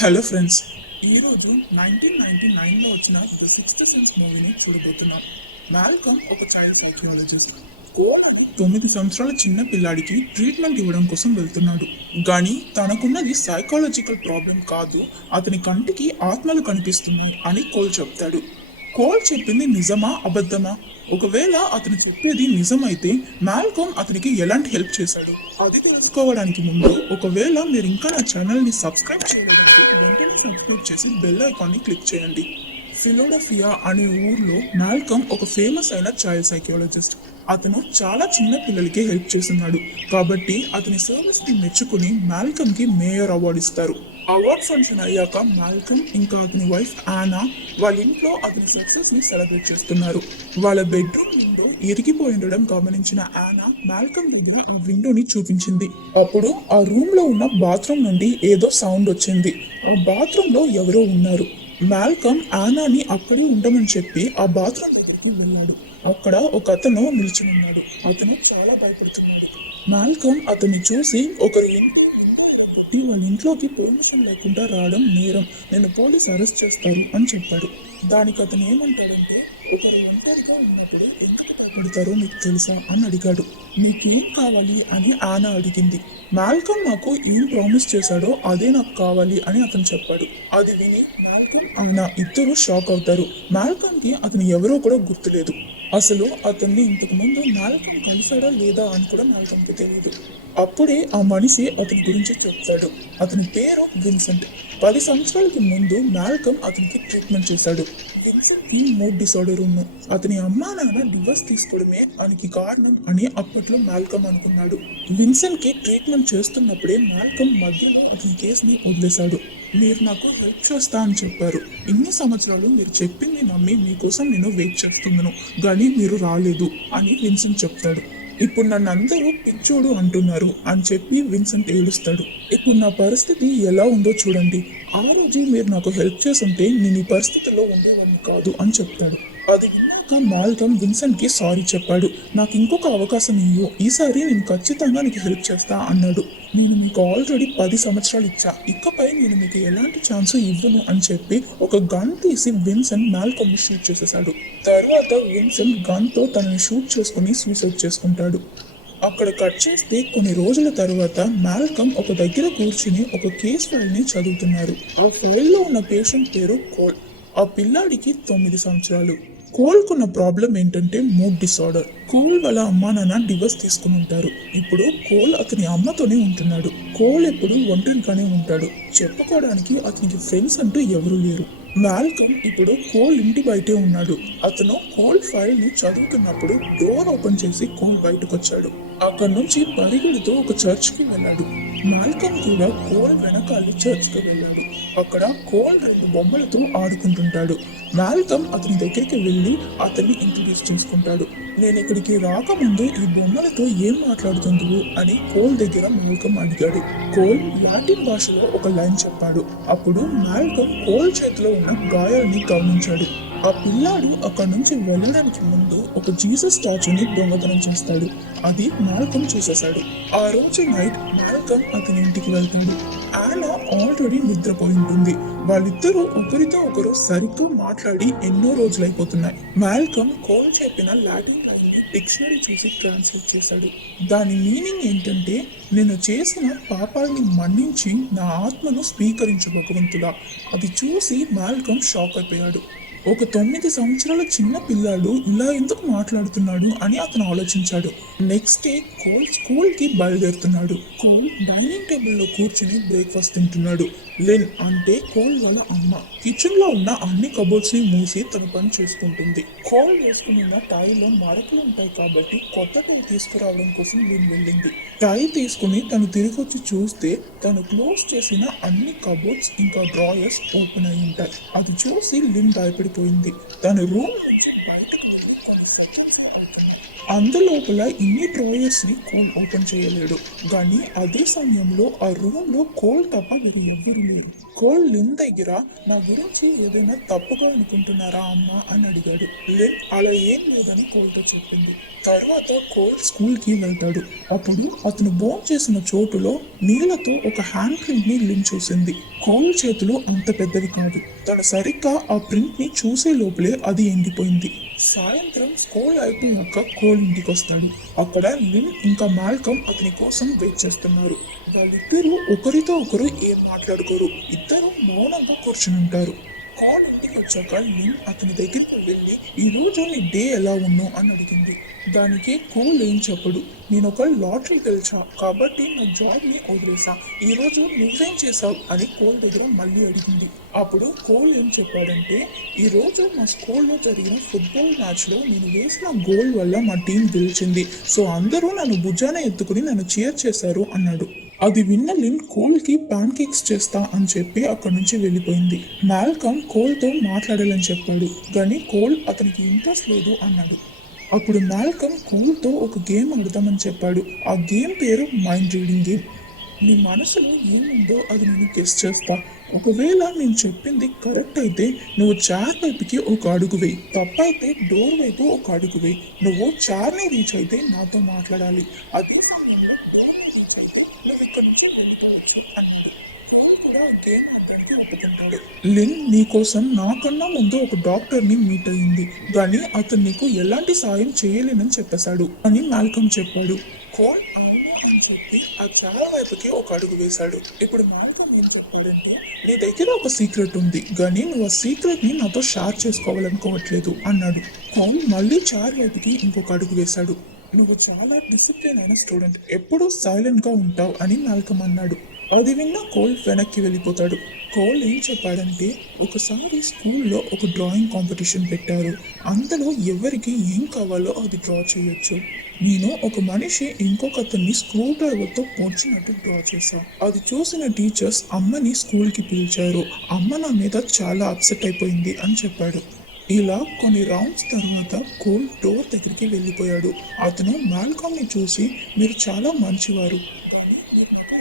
Hello friends, ఈరోజు 1999లో వచ్చిన the sixth sense మూవీని చూడబోతున్నాం. మాల్కమ్ ఒక చైల్డ్ ఆర్కియాలజిస్ట్ 9 సంవత్సరాల చిన్న పిల్లాడికి ట్రీట్మెంట్ ఇవ్వడం కోసం వెళ్తున్నాడు. కానీ తనకున్నది సైకాలజికల్ ప్రాబ్లం కాదు, అతని కంటికి ఆత్మలు కనిపిస్తుంది అని కోల్ చెప్తాడు. కోల్ చెప్పింది నిజమా అబద్ధమా? ఒకవేళ అతను చెప్పేది నిజమైతే మాల్కమ్ అతనికి ఎలాంటి హెల్ప్ చేశాడు? అది తెలుసుకోవడానికి ముందు ఒకవేళ మీరు ఇంకా నా ఛానల్ని సబ్స్క్రైబ్ చేయలేదంటే వెంటనే సబ్స్క్రైబ్ చేసి బెల్ ఐకాన్ని క్లిక్ చేయండి. ఫిలోడెల్ఫియా అనే ఊర్లో మాల్కమ్ ఒక ఫేమస్ అయిన చైల్డ్ సైకాలజిస్ట్. అతను చాలా చిన్న పిల్లలకి హెల్ప్ చేస్తున్నాడు కాబట్టి అతని సర్వీస్ ని మెచ్చుకుని మాల్కమ్ కి మేయర్ అవార్డు ఇస్తారు. అవార్డ్ ఫంక్షన్ అయ్యాక మాల్కమ్ ఇంకా అతని వైఫ్ ఆనా వాళ్ళ ఇంట్లో అతని సక్సెస్ ని సెలబ్రేట్ చేస్తున్నారు. వాళ్ళ బెడ్రూమ్ విండో ఇరిగిపోయి ఉండడం గమనించిన ఆనా మాల్కమ్ ముందు ఆ విండోని చూపించింది. అప్పుడు ఆ రూమ్ లో ఉన్న బాత్రూమ్ నుండి ఏదో సౌండ్ వచ్చింది. ఆ బాత్రూమ్ లో ఎవరో ఉన్నారు. మాల్కమ్ ఆనాని అక్కడే ఉండమని చెప్పి ఆ బాత్రూమ్ వెళ్ళాడు. అక్కడ ఒక అతను నిల్చుని ఉన్నాడు. అతను చాలా భయపడుతున్నాడు. మాల్కమ్ అతన్ని చూసి ఒకరు వాళ్ళ ఇంట్లోకి పర్మిషన్ లేకుండా రావడం నేరం, నేను పోలీస్ అరెస్ట్ చేస్తారు అని చెప్పాడు. దానికి అతను ఏమంటాడంటే, ఒకరు ఒంటరిగా ఉన్నప్పుడు ఎందుకు భయపడతారో నీకు తెలుసా అని అడిగాడు. నీకేం కావాలి అని ఆనా అడిగింది. మాల్కమ్ నాకు ఏం ప్రామిస్ చేశాడో అదే నాకు కావాలి అని అతను చెప్పాడు. అది విని మాల్కమ్ ఆనా ఇద్దరు షాక్ అవుతారు. మాల్కమ్ కి అతను ఎవరో కూడా గుర్తులేదు. అసలు అతన్ని ఇంతకు ముందు మాల్కమ్ కలిసాడా లేదా అని కూడా మాల్కమ్కి తెలియదు. అప్పుడే ఆ మనిషి అతని గురించి చెప్తాడు. అతని పేరు విన్సెంట్. 10 సంవత్సరాలకి ముందు మాల్కమ్ అతనికి ట్రీట్మెంట్ చేశాడు. విన్సెంట్ కి మూడ్ డిసార్డర్ ఉన్న అతని అమ్మా నాన్న డివోర్స్ తీసుకోవడమే దానికి కారణం అని అప్పట్లో మాల్కమ్ అనుకున్నాడు. విన్సెంట్ కి ట్రీట్మెంట్ చేస్తున్నప్పుడే మాల్కమ్ మధ్యలో అతని కేసుని వదిలేశాడు. మీరు నాకు హెల్ప్ చేస్తా అని చెప్పారు. ఇన్ని సంవత్సరాలు మీరు చెప్పింది నమ్మి మీకోసం నేను వెయిట్ చేస్తున్నాను, కానీ మీరు రాలేదు అని విన్సెంట్ చెప్తాడు. ఇప్పుడు నన్ను అందరూ పిచ్చోడు అంటున్నారు అని చెప్పి విన్సెంట్ ఏడుస్తాడు. ఇప్పుడు నా పరిస్థితి ఎలా ఉందో చూడండి. ఆ రోజు మీరు నాకు హెల్ప్ చేస్తుంటే నేను ఈ పరిస్థితిలో ఉండేవాడిని కాదు అని చెప్తాడు. అది విన్నాక మాల్కమ్ విన్సెంట్ కి సారీ చెప్పాడు. నాకు ఇంకొక అవకాశం ఇవ్వు, ఈసారి నేను ఖచ్చితంగా నీకు హెల్ప్ చేస్తా అన్నాడు. నేను మీకు ఆల్రెడీ 10 సంవత్సరాలు ఇచ్చా, ఇకపై నేను మీకు ఎలాంటి ఛాన్స్ ఇవ్వను అని చెప్పి ఒక గన్ తీసి విన్సెంట్ మాల్కమ్ ని షూట్ చేసేసాడు. తర్వాత విన్సెంట్ గన్ తో తనని షూట్ చేసుకుని సూసైడ్ చేసుకుంటాడు. అక్కడ కట్ చేస్తే కొన్ని రోజుల తర్వాత మాల్కమ్ ఒక దగ్గర కూర్చుని ఒక కేస్ ఫైల్ ని చదువుతున్నారు. ఆ ఫైల్లో ఉన్న పేషెంట్ పేరు కోల్. ఆ పిల్లాడికి 9 సంవత్సరాలు. కోల్కున్న ప్రాబ్లం ఏంటంటే మూడ్ డిసార్డర్. కోల్ వాళ్ళ అమ్మా నాన్న డివోర్స్ తీసుకుని ఉంటారు. ఇప్పుడు కోల్ అతని అమ్మతోనే ఉంటున్నాడు. కోల్ ఎప్పుడు ఒంటరిగానే ఉంటాడు. చెప్పుకోవడానికి అతనికి ఫ్రెండ్స్ అంటూ ఎవరూ లేరు. మాల్కమ్ ఇప్పుడు కోల్ ఇంటి బయటే ఉన్నాడు. అతను కోల్ ఫైల్ ని చదువుతున్నప్పుడు డోర్ ఓపెన్ చేసి కోల్ బయటకు వచ్చాడు. అక్కడి నుంచి పరిగెడుతూ ఒక చర్చ్ కి వెళ్ళాడు. మాల్కమ్ కూడా కోల్ వెనకాల చర్చ్ కి వెళ్ళాడు. అక్కడ కోల్ 2 బొమ్మలతో ఆడుకుంటుంటాడు. మాల్కమ్ అతని దగ్గరికి వెళ్ళి అతన్ని ఇంట్రడ్యూస్ చేసుకుంటాడు. నేను ఇక్కడికి రాకముందు ఈ బొమ్మలతో ఏం మాట్లాడుతుందో అని కోల్ దగ్గర మాల్కమ్ అడిగాడు. కోల్ లాటిన్ భాషలో ఒక లైన్ చెప్పాడు. అప్పుడు మాల్కమ్ కోల్ చేతిలో ఉన్న గాయాల్ని గమనించాడు. ఆ పిల్లాడు అక్కడి నుంచి వెళ్ళడానికి ముందు ఒక జీసస్ స్టాచ్యూని దొంగతనం చేస్తాడు. అది మాల్కమ్ చూసేశాడు. ఆ రోజు నైట్ మాల్కమ్ అతని ఇంటికి వెళ్తాడు. ఆనా ఆల్రెడీ నిద్రపోయి ఉంటుంది. వాళ్ళిద్దరూ ఒకరితో ఒకరు సరిగ్గా మాట్లాడి ఎన్నో రోజులైపోతున్నాయి. మాల్కమ్ కోల్ చెప్పిన లాటిన్ డిక్షనరీ చూసి ట్రాన్స్లేట్ చేశాడు. దాని మీనింగ్ ఏంటంటే, నేను చేసిన పాపాలని మన్నించి నా ఆత్మను స్వీకరించు భగవంతుడా. అది చూసి మాల్కమ్ షాక్ అయిపోయాడు. ఒక 9 సంవత్సరాల చిన్న పిల్లాడు ఇలా ఎందుకు మాట్లాడుతున్నాడు అని అతను ఆలోచించాడు. నెక్స్ట్ డే కోల్ స్కూల్ కి బయలుదేరుతున్నాడు. కోల్ డైనింగ్ టేబుల్ లో కూర్చుని బ్రేక్ఫాస్ట్ తింటున్నాడు. లెన్ అంటే కోల్ వాళ్ళ అమ్మ కిచెన్ లో ఉన్న అన్ని కబోర్డ్స్ ని మూసి తన పని చూసుకుంటుంది. కోల్ వేసుకున్న టైలో మరకలు ఉంటాయి కాబట్టి కొత్త టై తీసుకురావడం కోసం లెన్ వెళ్ళింది. టై తీసుకుని తను తిరిగి వచ్చి చూస్తే తను క్లోజ్ చేసిన అన్ని కబోర్డ్స్ ఇంకా డ్రాయర్స్ ఓపెన్ అయి ఉంటాయి. అది చూసి లిన్ భయపడిపోయింది. తన రూమ్ అందులోపల ఇన్ని డ్రాయర్స్ ని కోల్ ఓపెన్ చేయలేడు. కానీ అదే సమయంలో ఆ రూమ్ లో కోల్ తప్ప ఎవ్వరూ లేరు. కోల్ లిన్ దగ్గర నా గురించి ఏదైనా తప్పుగా అనుకుంటున్నారా అమ్మా అని అడిగాడు. లిన్ అలా ఏం లేదని కోల్తో చెప్పింది. తర్వాత కోల్ స్కూల్ కి వెళ్తాడు. అప్పుడు అతను బోన్ చేసిన చోటులో నీళ్లతో ఒక హ్యాండ్ ప్రింట్ ని లిన్ చూసింది. కోల్ చేతులు అంత పెద్దవి కాదు. తను సరిగ్గా ఆ ప్రింట్ ని చూసే లోపలే అది ఎండిపోయింది. సాయంత్రం స్కూల్ అయిపోయాక కోల్ ఇంటికి వస్తాడు. అక్కడ లిన్ ఇంకా మాల్కమ్ అతని కోసం వెయిట్ చేస్తున్నారు. వాళ్ళిద్దరూ ఒకరితో ఒకరు ఏం మాట్లాడుకోరు. ఇద్దరు మౌనంగా కూర్చుని ఉంటారు. కాల్ ఇంటికి వచ్చాక లిన్ అతని దగ్గరికి వెళ్ళి ఈ రోజు నీ డే ఎలా ఉన్నావు అని అడిగింది. దానికి కోల్ ఏం చెప్పడు. నేను ఒక లాటరీ గెలిచా కాబట్టి నా జాబ్ ని వదిలేసా. ఈ రోజు నువ్వేం చేసావు అని కోల్ దగ్గర మళ్ళీ అడిగింది. అప్పుడు కోల్ ఏం చెప్పాడంటే ఈ రోజు మా స్కూల్లో జరిగిన ఫుట్బాల్ మ్యాచ్ లో నేను వేసిన గోల్ వల్ల మా టీం గెలిచింది. సో అందరూ నన్ను భుజాన ఎత్తుకుని నన్ను చీర్ చేశారు అన్నాడు. అది విన్న లిన్ కోల్ కి పాన్ కేక్స్ చేస్తా అని చెప్పి అక్కడి నుంచి వెళ్ళిపోయింది. మాల్కమ్ కోల్ తో మాట్లాడాలని చెప్పాడు కానీ కోల్ అతనికి ఇంట్రెస్ట్ లేదు అన్నాడు. అప్పుడు మాల్కమ్ కోల్ తో ఒక గేమ్ ఆడదామని చెప్పాడు. ఆ గేమ్ పేరు మైండ్ రీడింగ్ గేమ్. నీ మనసులో ఏముందో అది నేను గెస్ చేస్తా. ఒకవేళ నేను చెప్పింది కరెక్ట్ అయితే నువ్వు చార్ వైపుకి ఒక అడుగు వేయి, తప్పైతే డోర్ వైపు ఒక అడుగు వేయి. నువ్వు చార్ని రీచ్ అయితే నాతో మాట్లాడాలి. అది నువ్వు ఇక్కడి నుంచి వెళ్ళిపోవచ్చు అన్నాడు. కోల్ కూడా గేమ్ ఆడడానికి ఒప్పుకుంటాడు. లిన్ నీకోసం నాకన్నా ముందు ఒక డాక్టర్ ని మీట్ అయింది కానీ అతను నీకు ఎలాంటి సాయం చేయలేనని చెప్పేశాడు అని మాల్కమ్ చెప్పాడు. కోల్ అవును అని చెప్పి ఆ చాలా వైపుకి ఒక అడుగు వేశాడు. ఇప్పుడు మాల్కమ్ ఏం చెప్పాడంటే నీ దగ్గర ఒక సీక్రెట్ ఉంది కానీ నువ్వు ఆ సీక్రెట్ ని నాతో షేర్ చేసుకోవాలనుకోవట్లేదు అన్నాడు. కోల్ మళ్ళీ చార్ వైపుకి ఇంకొక అడుగు వేశాడు. నువ్వు చాలా డిసిప్లిన్ అయిన స్టూడెంట్, ఎప్పుడూ సైలెంట్ గా ఉంటావు అని మాల్కమ్ అన్నాడు. అది విన్న కోల్ వెనక్కి వెళ్ళిపోతాడు. కోల్ ఏం చెప్పాడంటే ఒకసారి స్కూల్లో ఒక డ్రాయింగ్ కాంపిటీషన్ పెట్టారు. అందులో ఎవరికి ఏం కావాలో అది డ్రా చేయొచ్చు. నేను ఒక మనిషి ఇంకొకతన్ని స్క్రూ డ్రైవర్తో పొంచినట్టు డ్రా చేశా. అది చూసిన టీచర్స్ అమ్మని స్కూల్కి పిలిచారు. అమ్మ నా మీద చాలా అప్సెట్ అయిపోయింది అని చెప్పాడు. ఇలా కొన్ని రౌండ్స్ తర్వాత కోల్ డోర్ దగ్గరికి వెళ్ళిపోయాడు. అతను మాల్కామ్ ని చూసి మీరు చాలా మంచివారు,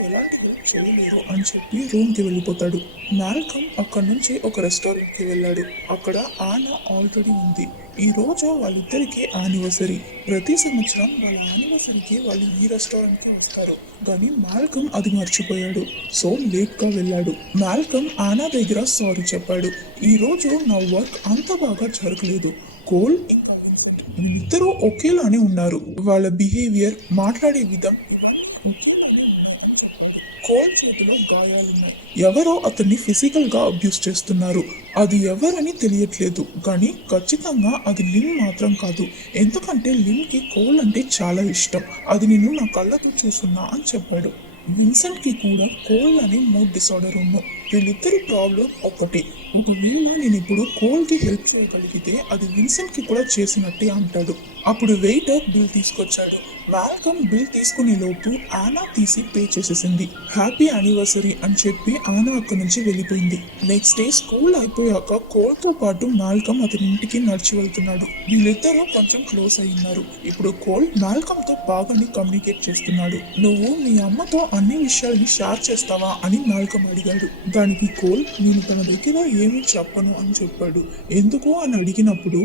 ఎలాంటి హెల్ప్ చేయలేరు అని చెప్పి రూమ్ కి వెళ్ళిపోతాడు. మాల్కమ్ అక్కడి నుంచి ఒక రెస్టారెంట్ కి వెళ్ళాడు. అక్కడ ఆనా ఆల్రెడీ ఉంది. ఈ రోజు వాళ్ళిద్దరికి యానివర్సరీ. ప్రతి సంవత్సరం వాళ్ళ యానివర్సరీకి వాళ్ళు ఈ రెస్టారెంట్ కి వస్తారు కానీ మాల్కమ్ అది మర్చిపోయాడు. సో లేట్ గా వెళ్ళాడు. మాల్కమ్ ఆనా దగ్గర సారీ చెప్పాడు. ఈ రోజు నా వర్క్ అంత బాగా జరగలేదు. కోల్ ఇద్దరు ఒకేలానే ఉన్నారు. వాళ్ళ బిహేవియర్, మాట్లాడే విధం కోల్ చేతిలో గాయాలున్నాయి. ఎవరో అతన్ని ఫిజికల్ గా అబ్యూస్ చేస్తున్నారు. అది ఎవరని తెలియట్లేదు కానీ ఖచ్చితంగా అది లిన్ మాత్రం కాదు. ఎందుకంటే లిన్ కి కోల్ అంటే చాలా ఇష్టం. అది నేను నా కళ్ళతో చూస్తున్నా అని చెప్పాడు. విన్సెంట్ కి కూడా కోల్ అని మూడ్ డిసార్డర్ ఉంది. వీళ్ళిద్దరి ప్రాబ్లం ఒకటి. ఒకవేళ నేను ఇప్పుడు కోల్ కి హెల్ప్ చేయగలిగితే అది విన్సెంట్ కి కూడా చేసినట్టే అంటాడు. అప్పుడు వెయిటర్ బిల్ తీసుకొచ్చాడు. మాల్కమ్ బిల్ తీసుకునే లోపు ఆనా తీసి పే చేసేసింది. హ్యాపీ యానివర్సరీ అని చెప్పి ఆనా అక్కడి నుంచి వెళ్ళిపోయింది. నెక్స్ట్ డే స్కూల్ అయిపోయాక కోల్ తో పాటు మాల్కమ్ అతని ఇంటికి నడిచి వెళ్తున్నాడు. వీళ్ళిద్దరూ కొంచెం క్లోజ్ అయ్యున్నారు. ఇప్పుడు కోల్ మాల్కమ్ తో బాగానే కమ్యూనికేట్ చేస్తున్నాడు. నువ్వు మీ అమ్మతో అన్ని విషయాల్ని షేర్ చేస్తావా అని మాల్కమ్ అడిగాడు. దానికి కోల్ నేను తన దగ్గర ఏమీ చెప్పను అని చెప్పాడు. ఎందుకు అని అడిగినప్పుడు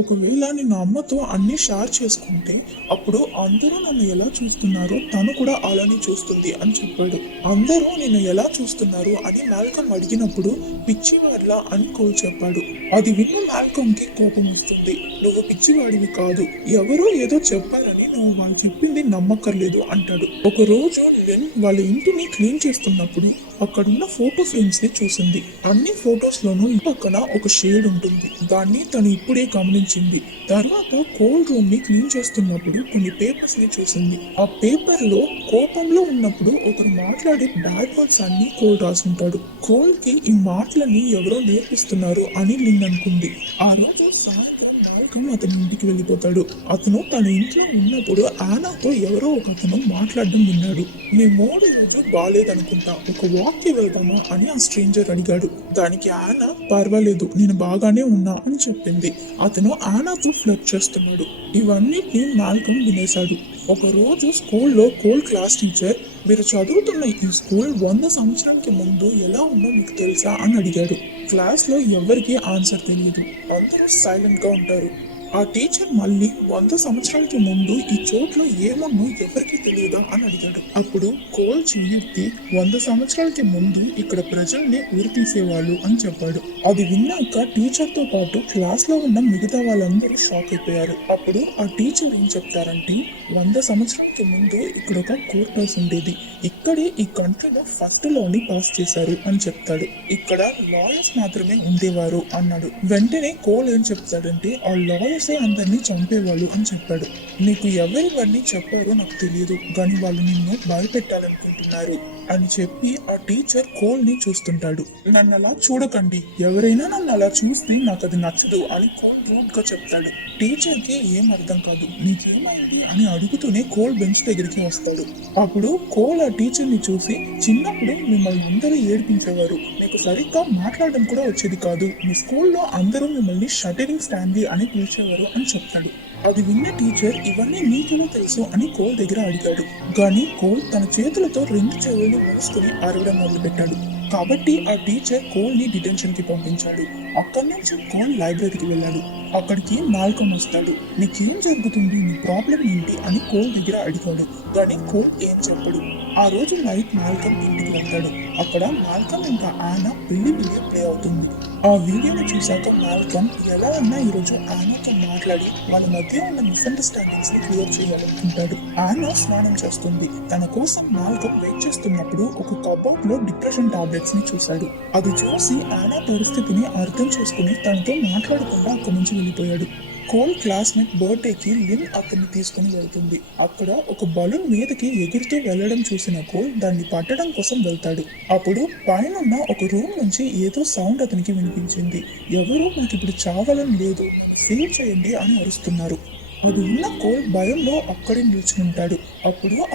ఒకవేళ నేను అమ్మతో అన్ని షేర్ చేసుకుంటే అప్పుడు అందరూ నన్ను ఎలా చూస్తున్నారో తను కూడా అలానే చూస్తుంది అని చెప్పాడు. అందరూ నిన్ను ఎలా చూస్తున్నారు అని మాల్కమ్ అడిగినప్పుడు పిచ్చివాడిలా అని కోల్ చెప్పాడు. అది విన్న మాల్కమ్ కి కోపం వస్తుంది. నువ్వు పిచ్చివాడివి కాదు, ఎవరో ఏదో చెప్పారని నువ్వు వాళ్ళు చెప్పింది నమ్మక్కర్లేదు అంటాడు. ఒక రోజు లిన్ వాళ్ళ ఇంటిని క్లీన్ చేస్తున్నప్పుడు అక్కడున్న ఫోటో ఫ్రేమ్స్ ని చూసింది. అన్ని ఫొటోస్ లోనూ పక్కన ఒక షేడ్ ఉంటుంది. దాన్ని తను ఇప్పుడే గమనించింది. తర్వాత కోల్ రూమ్ ని క్లీన్ చేస్తున్నప్పుడు కొన్ని పేపర్స్ ని చూసింది. ఆ పేపర్ లో కోపంలో ఉన్నప్పుడు ఒకరు మాట్లాడే బ్యాడ్ వర్డ్స్ అన్ని కోల్ రాసుంటాడు. కోల్ కి ఈ మాటలని ఎవరో నేర్పిస్తున్నారు అని లిన్ అనుకుంది. ఆ రోజు సాయంత్రం మాల్కమ్ అతని ఇంటికి వెళ్ళిపోతాడు. అతను తన ఇంట్లో ఉన్నప్పుడు ఆనాతో ఎవరో ఒక అతను మాట్లాడడం విన్నాడు. నీ మూడు రోజు బాగాలేదనుకుంటా, ఒక వాక్ కి వెళ్దామా అని ఆ స్ట్రేంజర్ అడిగాడు. దానికి ఆనా పర్వాలేదు నేను బాగానే ఉన్నా అని చెప్పింది. అతను ఆనాతో ఫ్లర్ట్ చేస్తున్నాడు. ఇవన్నిటిని మాల్కమ్ వినేశాడు. ఒక రోజు స్కూల్లో కోల్ క్లాస్ టీచర్ మీరు చదువుతున్న ఈ స్కూల్ 100 సంవత్సరాలకి ముందు ఎలా ఉందో మీకు తెలుసా అని అడిగాడు. క్లాస్ లో ఎవరికి ఆన్సర్ తెలియదు. అందరూ సైలెంట్ గా ఉంటారు. ఆ టీచర్ మళ్ళీ 100 సంవత్సరాలకి ముందు ఈ చోట్లో ఏమన్నో ఎవరికి తెలియదా అని అడిగాడు. అప్పుడు కోల్ చిన్నెత్తి 100 సంవత్సరాలకి ముందు ఇక్కడ ప్రజల్ని ఊరి తీసేవాళ్ళు అని చెప్పాడు. అది విన్నాక టీచర్ తో పాటు క్లాస్ లో ఉన్న మిగతా వాళ్ళందరూ షాక్ అయిపోయారు. అప్పుడు ఆ టీచర్ ఏం చెప్తారంటే 100 సంవత్సరాలకి ముందు ఇక్కడ ఒక కోర్ట్ హౌస్ ఉండేది. ఇక్కడే ఈ కంట్రీలో ఫస్ట్ లాని పాస్ చేశారు అని చెప్తాడు. ఇక్కడ లాయర్స్ మాత్రమే ఉండేవారు అన్నాడు. వెంటనే కోల్ ఏం చెప్తాడంటే ఆ లాయర్సే అందరినీ చంపేవాళ్ళు అని చెప్పాడు. నీకు ఎవరివన్నీ చెప్పారో నాకు తెలియదు, కానీ వాళ్ళు నిన్ను భయపెట్టాలనుకుంటున్నారు అని చెప్పి ఆ టీచర్ కోల్ ని చూస్తుంటాడు. నన్ను అలా చూడకండి, ఎవరైనా నన్ను అలా చూస్తే నాకు అది నచ్చదు అని కోల్ రూడ్ గా చెప్తాడు. టీచర్ కి ఏం అర్థం కాదు. నీకేమైంది అని అడుగుతూనే కోల్ బెంచ్ దగ్గరికి వస్తాడు. అప్పుడు కోల్ ఆ టీచర్ ని చూసి, చిన్నప్పుడు మిమ్మల్ని అందరూ ఏడిపించేవారు, మీకు సరిగ్గా మాట్లాడడం కూడా వచ్చేది కాదు, మీ స్కూల్లో అందరూ మిమ్మల్ని షటరింగ్ స్టాన్లీ అని పిలిచేవారు అని చెప్తాడు. అది విన్న టీచర్ ఇవన్నీ నీకేమో తెలుసు అని కోల్ దగ్గర అడిగాడు. కానీ కోల్ తన చేతులతో 2 చెవులు మూసుకుని అరవడం మొదలుపెట్టాడు. కాబట్టి ఆ టీచర్ కోల్ ని డిటెన్షన్ కి పంపించాడు. అక్కడి నుంచి కోల్ లైబ్రరీకి వెళ్ళాడు. అక్కడికి మాల్కమ్ వస్తాడు. నీకేం జరుగుతుంది, నీ ప్రాబ్లం ఏంటి అని కోల్ దగ్గర అడిగాడు. కానీ కోల్ ఏం చెప్పడు. ఆ రోజు నైట్ మాల్కమ్ ఇంటికి వెళ్తాడు. అక్కడ మాల్కమ్ ఇంకా ఆనా పెళ్లి వీడియో ప్లే అవుతుంది. ఆ వీడియోని చూశాక మాల్కమ్ ఎలా అన్నా ఈరోజు ఆనాతో మాట్లాడి వాళ్ళ మధ్య ఉన్న మిస్అండర్స్టాండింగ్స్ ని క్లియర్ చేయాలనుకుంటాడు. ఆనా స్నానం చేస్తుంది. తన కోసం మాల్కమ్ వెయిట్ చేస్తున్నప్పుడు ఒక కబోర్డ్ లో డిప్రెషన్ టాబ్లెట్స్ ని చూశాడు. అది చూసి ఆనా పరిస్థితిని అర్థం చేసుకుని తనతో మాట్లాడకుండా అక్కడి నుంచి వెళ్ళిపోయాడు. కోల్ క్లాస్మేట్ బర్త్డేకి లిన్ అతన్ని తీసుకుని వెళ్తుంది. అక్కడ ఒక బలూన్ మీదకి ఎగురుతూ వెళ్లడం చూసిన కోల్ దాన్ని పట్టడం కోసం వెళ్తాడు. అప్పుడు పైన ఒక రూమ్ నుంచి ఏదో సౌండ్ అతనికి వినిపించింది. ఎవరో మనకి ఇప్పుడు చావాలని లేదు, సేవ్ చేయండి అని అరుస్తున్నారు. అది విన్న కోల్ భయంలో అక్కడే నిల్చుని ఉంటాడు.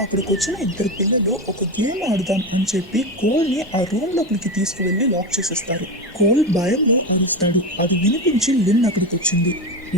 అక్కడికి వచ్చిన 2 పిల్లలు ఒక గేమ్ ఆడదాం అని చెప్పి కోల్ ని ఆ రూమ్ లోపలికి తీసుకువెళ్లి లాక్ చేసేస్తారు. కోల్ భయంలో అరుస్తాడు. అది వినిపించి లిన్ అక్కడికి వచ్చింది.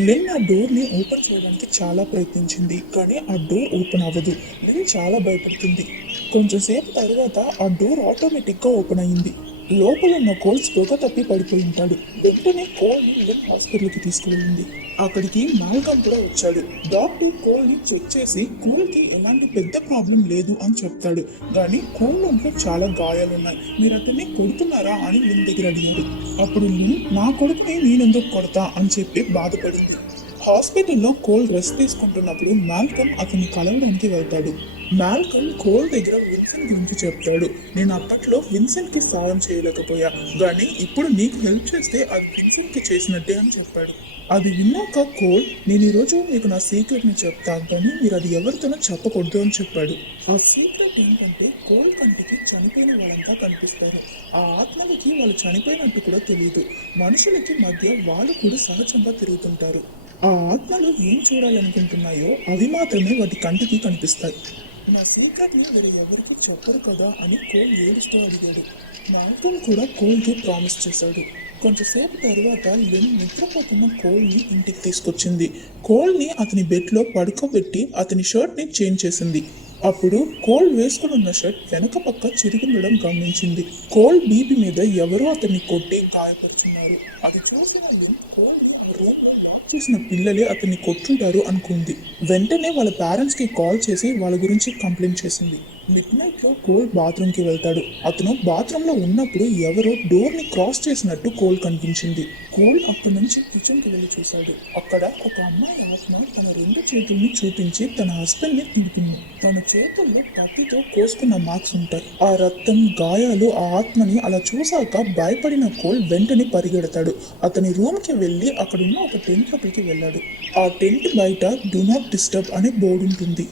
లిన్ ఆ డోర్ ని ఓపెన్ చేయడానికి చాలా ప్రయత్నించింది, కానీ ఆ డోర్ ఓపెన్ అవ్వదు. లిన్ చాలా భయపడుతుంది. కొంచెం సేపు తర్వాత ఆ డోర్ ఆటోమేటిక్ గా ఓపెన్ అయింది. లోపల ఉన్న కోల్ స్పృహ తప్పి పడిపోయి ఉంటాడు. వెంటనే కోల్ ని లిన్ హాస్పిటల్ కి తీసుకువెళ్ళింది. అక్కడికి మాల్కమ్ కూడా వచ్చాడు. డాక్టర్ కోల్ ని చెక్ చేసి కోల్ కి ఎలాంటి పెద్ద ప్రాబ్లం లేదు అని చెప్తాడు. కానీ కోల్ ఒంట్లో చాలా గాయాలున్నాయి, మీరు అతన్ని కొడుతున్నారా అని లిన్ దగ్గర అడిగాడు. అప్పుడు లిన్ నా కొడుకుని నేనెందుకు కొడతా అని చెప్పి బాధపడింది. హాస్పిటల్లో కోల్ రెస్ట్ తీసుకుంటున్నప్పుడు మాల్కమ్ అతన్ని కలవడానికి వెళ్తాడు. మాల్కమ్ కోల్ దగ్గర విన్సెంట్ గురించి చెప్తాడు. నేను అప్పట్లో విన్సెంట్ కి సాయం చేయలేకపోయా, కానీ ఇప్పుడు నీకు హెల్ప్ చేస్తే అది విన్సెంట్ కి చేసినట్టే అని చెప్పాడు. అది విన్నాక కోల్, నేను ఈరోజు మీకు నా సీక్రెట్ ని చెప్తాను, కానీ మీరు అది ఎవరితోనో చెప్పకూడదు అని చెప్పాడు. ఆ సీక్రెట్ ఏంటంటే కోల్ కంటికి చనిపోయిన వాళ్ళంతా కనిపిస్తారు. ఆ ఆత్మలకి వాళ్ళు చనిపోయినట్టు కూడా తెలియదు. మనుషులకి మధ్య వాళ్ళు కూడా సహజంగా తిరుగుతుంటారు. ఆ ఆత్మలు ఏం చూడాలనుకుంటున్నాయో అవి మాత్రమే వాటి కంటికి కనిపిస్తాయి. నా సీక్రెట్ ని మీరు ఎవరికి చెప్పరు కదా అని కోల్ ఏడుస్తూ అడిగాడు. మాల్కమ్ కూడా కోల్కి ప్రామిస్ చేశాడు. కొంచెంసేపు తర్వాత లిన్ నిద్రపోతున్న కోల్ని ఇంటికి తీసుకొచ్చింది. కోల్ని అతని బెడ్లో పడుకోబెట్టి అతని షర్ట్ని చేంజ్ చేసింది. అప్పుడు కోల్ వేసుకుని ఉన్న షర్ట్ వెనక పక్క చిరుగుండడం గమనించింది. కోల్ బీపీ మీద ఎవరో అతన్ని కొట్టి గాయపడుతున్నారు. అది చూసిన లిన్ చూసిన పిల్లలే అతన్ని కొట్టుంటారు అనుకుంది. వెంటనే వాళ్ళ పేరెంట్స్ కి కాల్ చేసి వాళ్ళ గురించి కంప్లైంట్ చేసింది. మిడ్ నైట్ లో కోల్ బాత్రూమ్ కి వెళ్తాడు. అతను బాత్రూమ్ లో ఉన్నప్పుడు ఎవరో డోర్ ని క్రాస్ చేసినట్టు కోల్ కనిపించింది. కోల్ అక్కడి నుంచి కిచెన్ కి వెళ్ళి చూశాడు. అక్కడ ఒక అమ్మాయి ఆత్మ తన 2 చేతుల్ని చూపించి తన హస్బెండ్ ని తింటుంది. తన చేతుల్లో కత్తితో కోసుకున్న మార్క్స్ ఉంటాయి. ఆ రక్తం, గాయాలు ఆ ఆత్మని అలా చూశాక భయపడిన కోల్ వెంటనే పరిగెడతాడు. అతని రూమ్ కి వెళ్లి అక్కడున్న ఒక టెంట్ లోపలికి వెళ్ళాడు. ఆ టెంట్ బయట డూ నాట్ డిస్టర్బ్ అనే బోర్డు ఉంటుంది.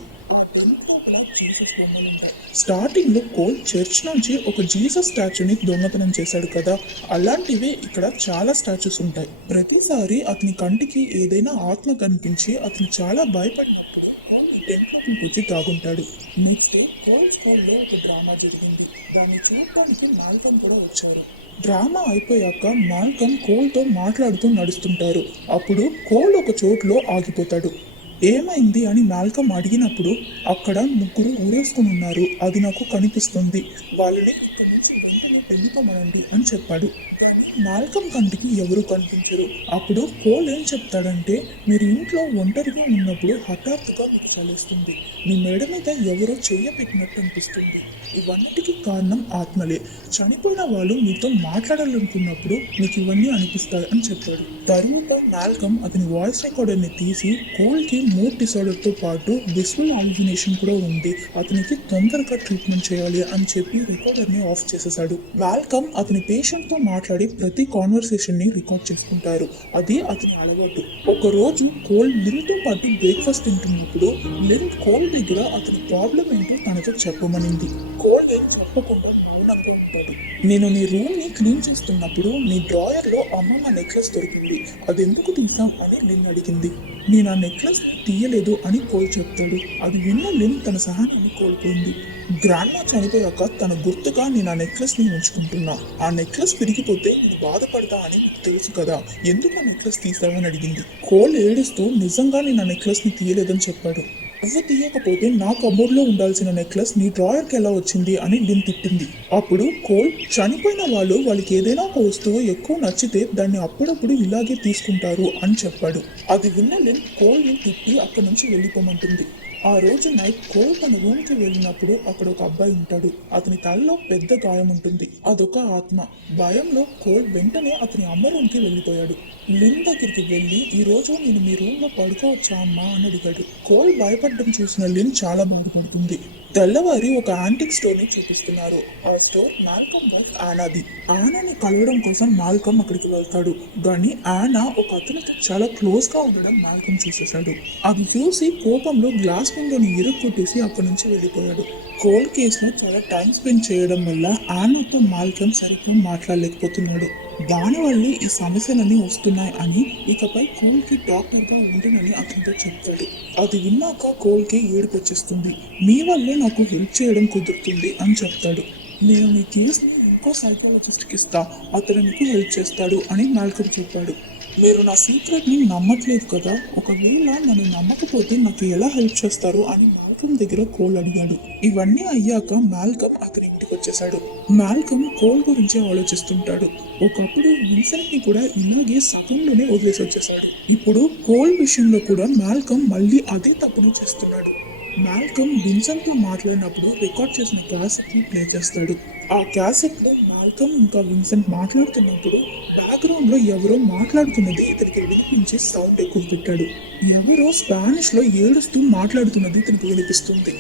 స్టార్టింగ్ లో కోల్ చర్చ్ నుంచి ఒక జీసస్ స్టాచ్యూని దొంగతనం చేశాడు కదా, అలాంటివే ఇక్కడ చాలా స్టాచ్యూస్ ఉంటాయి. ప్రతిసారి అతని కంటికి ఏదైనా ఆత్మ కనిపించి అతను చాలా భయపడి టెంపుల్కి దాగుంటాడు. నెక్స్ట్ డే కోల్ స్కూల్లో ఒక డ్రామా జరిగింది. దాన్ని చూడటానికి మాల్కమ్ కూడా వచ్చారు. డ్రామా అయిపోయాక మాల్కమ్ కోల్తో మాట్లాడుతూ నడుస్తుంటారు. అప్పుడు కోల్ ఒక చోటులో ఆగిపోతాడు. ఏమైంది అని మాల్కమ్ అడిగినప్పుడు అక్కడ 3 ఊరేసుకుని ఉన్నారు, అది నాకు కనిపిస్తుంది, వాళ్ళని వెళ్ళిపోమనండి అని చెప్పాడు. మాల్కమ్ కంటికి ఎవరు కనిపించరు. అప్పుడు కోల్ ఏం చెప్తాడంటే, మీరు ఇంట్లో ఒంటరిగా ఉన్నప్పుడు హఠాత్తుగా మీకు ఫలిస్తుంది. మీ మెడ మీద ఎవరో చెయ్య పెట్టినట్టు అనిపిస్తుంది. ఇవన్నిటికీ కారణం ఆత్మలే. చనిపోయిన వాళ్ళు మీతో మాట్లాడాలనుకున్నప్పుడు మీకు ఇవన్నీ అనిపిస్తాయి అని చెప్పాడు. తరువాత మాల్కమ్ అతని వాయిస్ రికార్డర్ని తీసి కోల్కి మూడ్ డిసార్డర్తో పాటు విజువల్ హాలుసినేషన్ కూడా ఉంది, అతనికి తొందరగా ట్రీట్మెంట్ చేయాలి అని చెప్పి రికార్డర్ని ఆఫ్ చేసేసాడు. మాల్కమ్ అతని పేషెంట్తో మాట్లాడి ప్రతి కాన్వర్సేషన్ని రికార్డ్ చేసుకుంటారు. అది అతని అలవాటు. ఒక రోజు కోల్ లిన్తో పాటు బ్రేక్ఫాస్ట్ తింటున్నప్పుడు లిన్ కోల్ దగ్గర అతని ప్రాబ్లం ఏంటో తనతో చెప్పమనింది. కోల్ ఏం చెప్పకుండా మౌనంగా ఉంటాడు. నేను నీ రూమ్ ని క్లీన్ చేస్తున్నప్పుడు నీ డ్రాయర్ లో అమ్మమ్మ నెక్లెస్ దొరికింది, అది ఎందుకు తీసాం అని లిన్ అడిగింది. నేను ఆ నెక్లెస్ తీయలేదు అని కోల్ చెప్తాడు. అది విన్న లిన్ తన సహనాన్ని కోల్పోయింది. గ్రాండ్మా చనిపోయాక తన గుర్తుగా నేను ఆ నెక్లెస్ ని ఉంచుకుంటున్నా. ఆ నెక్లెస్ విరిగిపోతే నేను బాధపడతా అని తెలుసు కదా, ఎందుకు ఆ నెక్లెస్ తీసావని అడిగింది. కోల్ ఏడుస్తూ నిజంగా నేను ఆ నెక్లెస్ ని తీయలేదని చెప్పాడు. నువ్వు తీయకపోతే నా కబోర్డ్ లో ఉండాల్సిన నెక్లెస్ నీ డ్రాయర్ కి ఎలా వచ్చింది అని లిన్ తిట్టింది. అప్పుడు కోల్, చనిపోయిన వాళ్ళు వాళ్ళకి ఏదైనా ఒక వస్తువు ఎక్కువ నచ్చితే దాన్ని అప్పుడప్పుడు ఇలాగే తీసుకుంటారు అని చెప్పాడు. అది విన్న లిన్ కోల్ ని తిట్టి అక్కడి నుంచి వెళ్ళిపోమంటుంది. ఆ రోజు నైట్ కోల్ తన రూమ్ కి వెళ్ళినప్పుడు అక్కడ ఒక అబ్బాయి ఉంటాడు. అతని తలలో పెద్ద గాయం ఉంటుంది. అదొక ఆత్మ. భయంలో కోల్ వెంటనే అతని అమ్మ రూమ్ కి వెళ్ళిపోయాడు. లిన్ దగ్గరికి వెళ్ళి, ఈ రోజు నేను మీ రూమ్ లో పడుకోవచ్చా అమ్మా అని అడిగాడు. కోల్ భయపడడం చూసిన లిన్ చాలా బాధపడుతుంది. తెల్లవారి ఒక యాంటిక్ స్టోర్ ని చూపిస్తున్నారు. ఆ స్టోర్ మాల్కమ్ బుక్ ఆనాది. ఆనాని కలవడం కోసం మాల్కమ్ అక్కడికి వెళ్తాడు. కానీ ఆనా ఒక అతనితో చాలా క్లోజ్ గా ఉండడం మాల్కమ్ చూసేశాడు. అది చూసి కోపంలో గ్లాస్ విండోని ఇరుక్కొట్టేసి అక్కడి నుంచి వెళ్ళిపోయాడు. కోల్డ్ కేసులో చాలా టైం స్పెండ్ చేయడం వల్ల ఆనాతో మాల్కమ్ సరిగ్గా మాట్లాడలేకపోతున్నాడు. దానివల్లే ఈ సమస్యలన్నీ వస్తున్నాయి అని ఇకపై కోల్కి డాక్టర్గా ఉండనని అతనితో చెప్తాడు. అది విన్నాక కోల్కి ఏడుపు వచ్చేస్తుంది. మీ వల్లే నాకు హెల్ప్ చేయడం కుదురుతుంది అని చెప్తాడు. నేను నీ కేసుని ఇంకో సైకాలజిస్ట్కి ఇస్తా, అతను నీకు హెల్ప్ చేస్తాడు అని మాల్కమ్ చెప్పాడు. మీరు నా సీక్రెట్ని నమ్మట్లేదు కదా, ఒకవేళ నన్ను నమ్మకపోతే నాకు ఎలా హెల్ప్ చేస్తారు అని మాల్కమ్ దగ్గర కోల్ అడిగాడు. ఇవన్నీ అయ్యాక మాల్కమ్ అతని ఇంటికి వచ్చేసాడు. మాల్కమ్ కోల్ గురించి ఆలోచిస్తుంటాడు. ఒకప్పుడు విన్సెంట్ ని కూడా ఇలాగే సగంలోనే వదిలేసి వచ్చేసాడు. ఇప్పుడు కోల్ విషయంలో కూడా మాల్కమ్ మళ్ళీ అదే తప్పును చేస్తున్నాడు. మాల్కమ్ విన్సెంట్ తో మాట్లాడినప్పుడు రికార్డ్ చేసిన క్యాసెట్ ని ప్లే చేస్తాడు. ఆ క్యాసెట్ లో మాల్కమ్ ఇంకా విన్సెంట్ మాట్లాడుతున్నప్పుడు బ్యాక్గ్రౌండ్ లో ఎవరో మాట్లాడుతున్నది ఇతనికి వినిపించి సౌండ్ ఎక్కువ పెట్టాడు. ఎవరో స్పానిష్ లో ఏడుస్తూ మాట్లాడుతున్నది ఇతనికి వినిపిస్తుంది.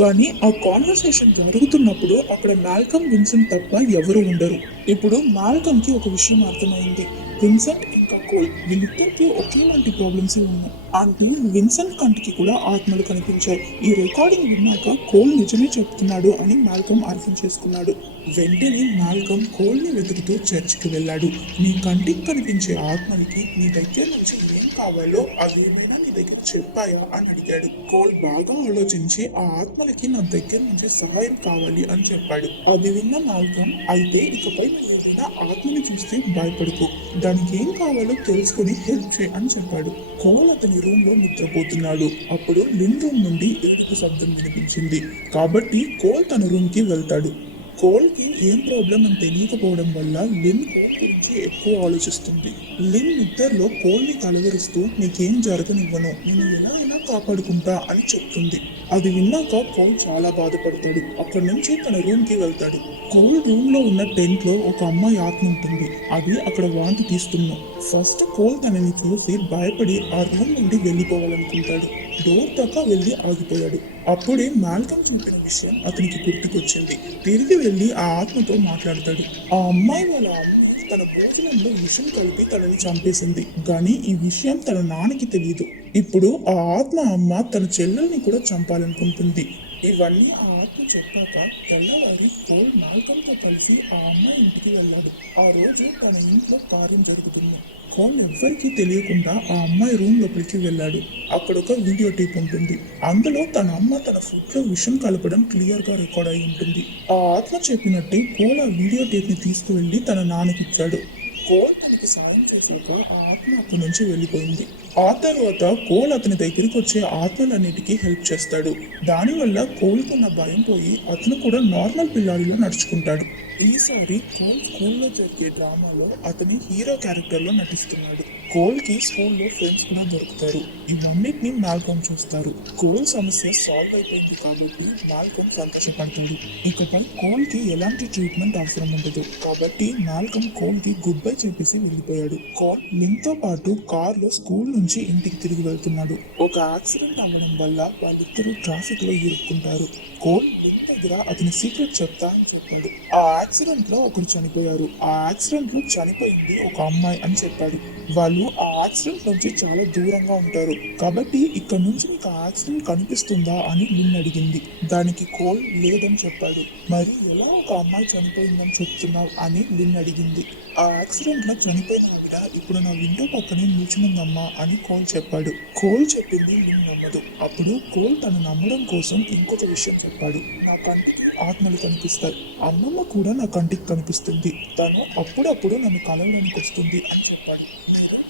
కానీ ఆ కాన్వర్సేషన్ జరుగుతున్నప్పుడు అక్కడ మాల్కమ్ విన్సెంట్ తప్ప ఎవరు ఉండరు. ఇప్పుడు మాల్కమ్ కి ఒక విషయం అర్థమైంది. విన్సెంట్ ఇంకా కోల్ వీళ్ళిద్దరికి ఒకేలాంటి ప్రాబ్లమ్స్ ఉన్నాయి. అంటే విన్సెంట్ కంటికి కూడా ఆత్మలు కనిపించాయి. ఈ రికార్డింగ్ విన్నాక కోల్ నిజమే చెప్తున్నాడు అని మాల్కమ్ అర్థం చేసుకున్నాడు. వెంటనే మాల్కమ్ కోల్ ని వెతుకుతూ చర్చికి వెళ్ళాడు. నీ కంటికి కనిపించే ఆత్మలకి నీ దగ్గర నుంచి ఏం కావాలో అవి ఏమైనా నీ దగ్గర చెప్పాయా అని అడిగాడు. కోల్ బాగా ఆలోచించి ఆ ఆత్మలకి నా దగ్గర నుంచి సహాయం కావాలి అని చెప్పాడు. అది విన్న మాల్కమ్, అయితే ఇకపై నువ్వు ఏదైనా ఆత్మని చూస్తే భయపడుకో, దానికి ఏం కావాలో తెలుసుకుని హెల్ప్ చేయి అని చెప్పాడు. కోల్ అతని రూమ్ లో నిద్రపోతున్నాడు. అప్పుడు లిన్ రూమ్ నుండి ఏడుపు శబ్దం వినిపించింది. కాబట్టి కోల్ తన రూమ్ కి వెళ్తాడు. కోల్ కి ఏం ప్రాబ్లం అని తెలియకపోవడం వల్ల లిన్ కోల్ గురించి ఎక్కువ ఆలోచిస్తుంది. లిన్ నిద్రలో కోల్ ని కలవరిస్తూ నీకేం జరగనివ్వను, నేను ఎలా కాపాడుకుంటా అని చెప్తుంది. అది విన్నాక కోల్ చాలా బాధపడతాడు. అక్కడి నుంచి తన రూమ్ కి వెళ్తాడు. కోల్ రూమ్ లో ఉన్న టెంట్ లో ఒక అమ్మాయి ఆత్మ ఉంటుంది. అది అక్కడ వాంతి తీస్తున్నాం. ఫస్ట్ కోల్ తనని చూసి భయపడి ఆ రూమ్ నుండి వెళ్ళిపోవాలనుకుంటాడు. డోర్ దాకా వెళ్ళి ఆగిపోయాడు. అప్పుడే మాల్కమ్ చెప్పిన విషయం అతనికి గుర్తుకొచ్చింది. తిరిగి వెళ్ళి ఆ ఆత్మతో మాట్లాడతాడు. ఆ అమ్మాయి వాళ్ళ అమ్మ తన భోజనంలో విషం కలిపి తనని చంపేసింది. కానీ ఈ విషయం తన నాన్నకి తెలియదు. ఇప్పుడు ఆ ఆత్మ అమ్మ తన చెల్లెల్ని కూడా చంపాలనుకుంటుంది. ఇవన్నీ ఆ ఆత్మ చెప్పాక తెల్లవారి కోల్ మాల్కమ్తో కలిసి ఆ అమ్మాయి ఇంటికి వెళ్ళాడు. ఆ రోజు తన ఇంట్లో కార్యం జరుగుతుంది. కోల్ ఎవ్వరికీ తెలియకుండా ఆ అమ్మాయి రూమ్ లోపలికి వెళ్ళాడు. అక్కడ ఒక వీడియో టేప్ ఉంటుంది. అందులో తన అమ్మ తన ఫుడ్ లో విషం కలపడం క్లియర్ గా రికార్డ్ అయి ఉంటుంది. ఆ ఆత్మ చెప్పినట్టే కోల్ ఆ వీడియో టేప్ ని తీసుకువెళ్లి తన నాన్నకి ఇచ్చాడు. కోల్ తనకి సాయం చేశాక ఆ ఆత్మ అక్కడి నుంచి వెళ్ళిపోయింది. ఆ తర్వాత కోల్ అతని దగ్గరికి వచ్చే ఆత్మలన్నిటికీ హెల్ప్ చేస్తాడు. దానివల్ల కోల్కున్న భయం పోయి అతను కూడా నార్మల్ పిల్లాడిలో నడుచుకుంటాడు. ఈసారి కోల్ స్కూల్లో జరిగే డ్రామాలో అతని హీరో క్యారెక్టర్ లో నటిస్తున్నాడు. కోల్ కి స్కూల్లో ఫ్రెండ్స్ కూడా దొరుకుతారు. ఇవన్నిటిని మాల్కమ్ చూస్తారు. కోల్ సమస్య సాల్వ్ అయిపోయింది కాబట్టి మాల్కమ్ సంతోషపడతాడు. ఇకపై కోల్ కి ఎలాంటి ట్రీట్మెంట్ అవసరం ఉండదు కాబట్టి మాల్కమ్ కోల్ కి గుడ్ బై చెప్పేసి వెళ్ళిపోయాడు. కోల్ లిన్ తో పాటు కార్ లో స్కూల్ నుంచి ఇంటికి తిరిగి వెళ్తున్నాడు. ఒక యాక్సిడెంట్ అవ్వడం వల్ల వాళ్ళిద్దరూ ట్రాఫిక్ లో ఇరుక్కుంటారు. కోల్ లిన్ దగ్గర అతని సీక్రెట్ చెప్తా అని చెప్పాడు. ఆ యాక్సిడెంట్ లో ఒకరు చనిపోయారు. ఆ యాక్సిడెంట్ లో చనిపోయింది ఒక అమ్మాయి అని చెప్పాడు. వాళ్ళు ఆ యాక్సిడెంట్ నుంచి చాలా దూరంగా ఉంటారు కాబట్టి ఇక్కడ నుంచి మీకు ఆ యాక్సిడెంట్ కనిపిస్తుందా అని నిన్ను అడిగింది. దానికి కోల్ లేదని చెప్పాడు. మరి ఎలా ఒక అమ్మాయి చనిపోయిందని చెప్తున్నావు అని నిన్ను అడిగింది. ఆ యాక్సిడెంట్ లో చనిపోయిన ఆవిడ ఇప్పుడు నా విండో పక్కనే నిల్చునుందమ్మా అని కోల్ చెప్పాడు. కోల్ చెప్పింది నిన్ను నమ్మదు. అప్పుడు కోల్ తను నమ్మడం కోసం ఇంకొక విషయం చెప్పాడు. నా కంటికి ఆత్మలు కనిపిస్తాయి. అమ్మమ్మ కూడా నా కంటికి కనిపిస్తుంది. తను అప్పుడప్పుడు నన్ను కలవడానికి వస్తుంది అని చెప్పాడు.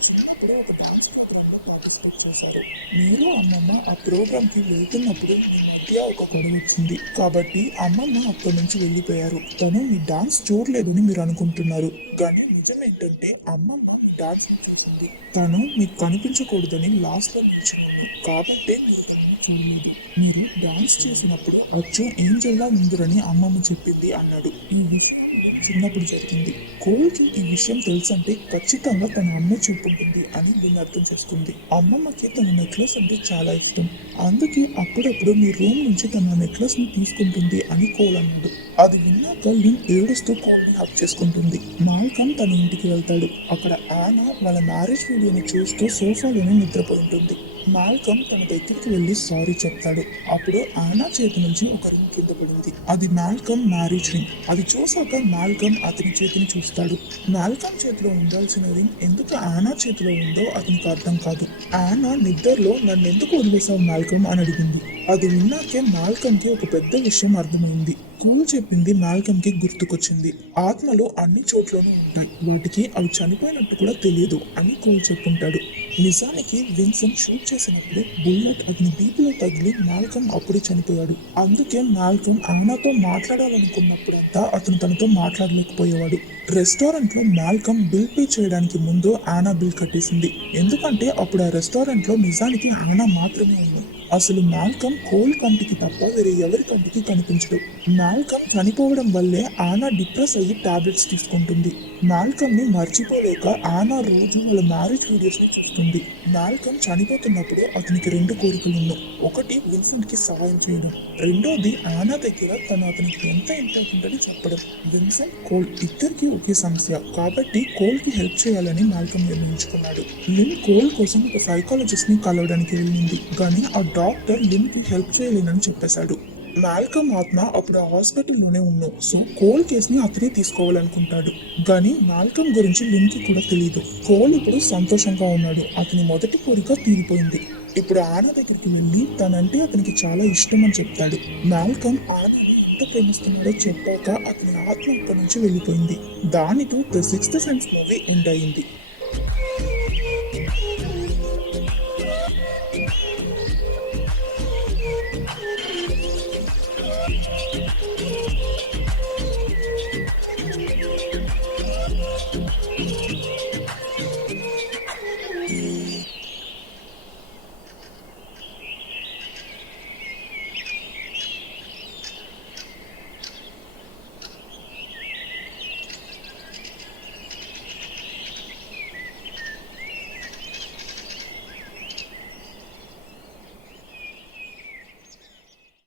చిన్నప్పుడు ఒక డాన్స్ ప్రోగ్రామ్ లో పార్టిసిపేట్ చేశారు. మీరు అమ్మమ్మ ఆ ప్రోగ్రామ్ కి వెళ్తున్నప్పుడు మీ మధ్య ఒక గొడవ వచ్చింది కాబట్టి అమ్మమ్మ అక్కడి నుంచి వెళ్ళిపోయారు. తను మీ డాన్స్ చూడలేదని మీరు అనుకుంటున్నారు కానీ నిజం ఏంటంటే అమ్మమ్మ మీ డాన్స్ చూసింది. తను మీకు కనిపించకూడదని లాస్ట్ లో నిల్చున్నాను కాబట్టే మీరు తనని చూడలేదు. మీరు డాన్స్ చేసినప్పుడు అచ్చు ఏంజల్లా ఉందిరని అమ్మమ్మ చెప్పింది అన్నాడు. ఈ విషయం చిన్నప్పుడు జరిగింది. కోల్కి ఈ విషయం తెలుసంటే ఖచ్చితంగా తన అమ్మ చెప్పుంటుంది అని దీన్ని అర్థం చేసుకుంది. అమ్మమ్మకి తన నెక్లెస్ అంటే చాలా ఇష్టం. అందుకే అప్పుడప్పుడు మీ రూమ్ నుంచి తన నెక్లెస్ ని తీసుకుంటుంది అని కోల్ అన్నాడు. అది విన్నాక లిన్ ఏడుస్తూ కోల్ని హక్ చేసుకుంటుంది. మాల్కమ్ తన ఇంటికి వెళ్తాడు. అక్కడ ఆనా వాళ్ళ మ్యారేజ్ వీడియోని చూస్తూ సోఫాలోనే నిద్రపోయి ఉంటుంది. మాల్కమ్ తన దగ్గరికి వెళ్లి సారీ చెప్తాడు. అప్పుడు ఆనా చేతి నుంచి ఒక రింగ్ కింద పడింది. అది మాల్కమ్ మ్యారేజ్ రింగ్. అది చూసాక మాల్కమ్ అతని చేతిని చూస్తాడు. మాల్కమ్ చేతిలో ఉండాల్సిన రింగ్ ఎందుకు ఆనా చేతిలో ఉందో అతనికి అర్థం కాదు. ఆనా నిద్రలో నన్నెందుకు వదిలేసావు మాల్కమ్ అని అడిగింది. అది విన్నాకే మాల్కమ్ కి ఒక పెద్ద విషయం అర్థమైంది. కోల్ చెప్పింది మాల్కమ్ కి గుర్తుకొచ్చింది. ఆత్మలు అన్ని చోట్లోనూ ఉంటాయి. వీటికి అవి చనిపోయినట్టు కూడా తెలియదు అని కోల్ చెప్పుంటాడు. నిజానికి విన్సెంట్ షూట్ చేసినప్పుడు బుల్లెట్ అతని వీపులో తగిలి మాల్కమ్ అప్పుడే చనిపోయాడు. అందుకే మాల్కమ్ ఆనాతో మాట్లాడాలనుకున్నప్పుడంతా అతను తనతో మాట్లాడలేకపోయేవాడు. రెస్టారెంట్ లో మాల్కమ్ బిల్ పే చేయడానికి ముందు ఆనా బిల్ కట్టేసింది. ఎందుకంటే అప్పుడు ఆ రెస్టారెంట్ లో నిజానికి ఆనా మాత్రమే ఉంది. అసలు మాల్కమ్ కోల్ కంటికి తప్ప వేరే ఎవరి కంటికి కనిపించడు. మాల్కమ్ చనిపోవడం వల్లే ఆనా డిప్రెస్ అయ్యి టాబ్లెట్స్ తీసుకుంటుంది. మాల్కమ్ ని మర్చిపోలేక ఆనా రోజు వాళ్ళ మ్యారేజ్ వీడియోస్ ని చూస్తుంది. మాల్కమ్ చనిపోతున్నప్పుడు అతనికి రెండు కోరికలు ఉన్నాయి. ఒకటి విన్సెంట్ కి సహాయం చేయడం, రెండోది ఆనా దగ్గర తను అతనికి ఎంత ఇంపార్టెంట్ అని చెప్పడం. విన్సెంట్ కోల్ ఇద్దరికి ఒకే సమస్య కాబట్టి కోల్ కి హెల్ప్ చేయాలని మాల్కమ్ నిర్ణయించుకున్నాడు. లిన్ కోల్ కోసం ఒక సైకాలజిస్ట్ ని కలవడానికి వెళ్ళింది కానీ ఆ డాక్టర్ లిన్ కి హెల్ప్ చేయలేనని చెప్పేశాడు. మాల్కమ్ ఆత్మ అప్పుడు ఆ హాస్పిటల్లోనే ఉన్నావు సో కోల్ కేసుని అతనే తీసుకోవాలనుకుంటాడు. కానీ మాల్కమ్ గురించి లిన్ కి కూడా తెలియదు. కోల్ ఇప్పుడు సంతోషంగా ఉన్నాడు. అతని మొదటి కోరిక తీరిపోయింది. ఇప్పుడు ఆనా దగ్గరికి వెళ్ళి తనంటే అతనికి చాలా ఇష్టం అని చెప్తాడు. మాల్కమ్ ఆనా ఎంత ప్రేమిస్తున్నాడో చెప్పాక అతని ఆత్మ అక్కడి నుంచి వెళ్ళిపోయింది. దానితో ద సిక్స్త్ సెన్స్ మూవీ ఉండయింది.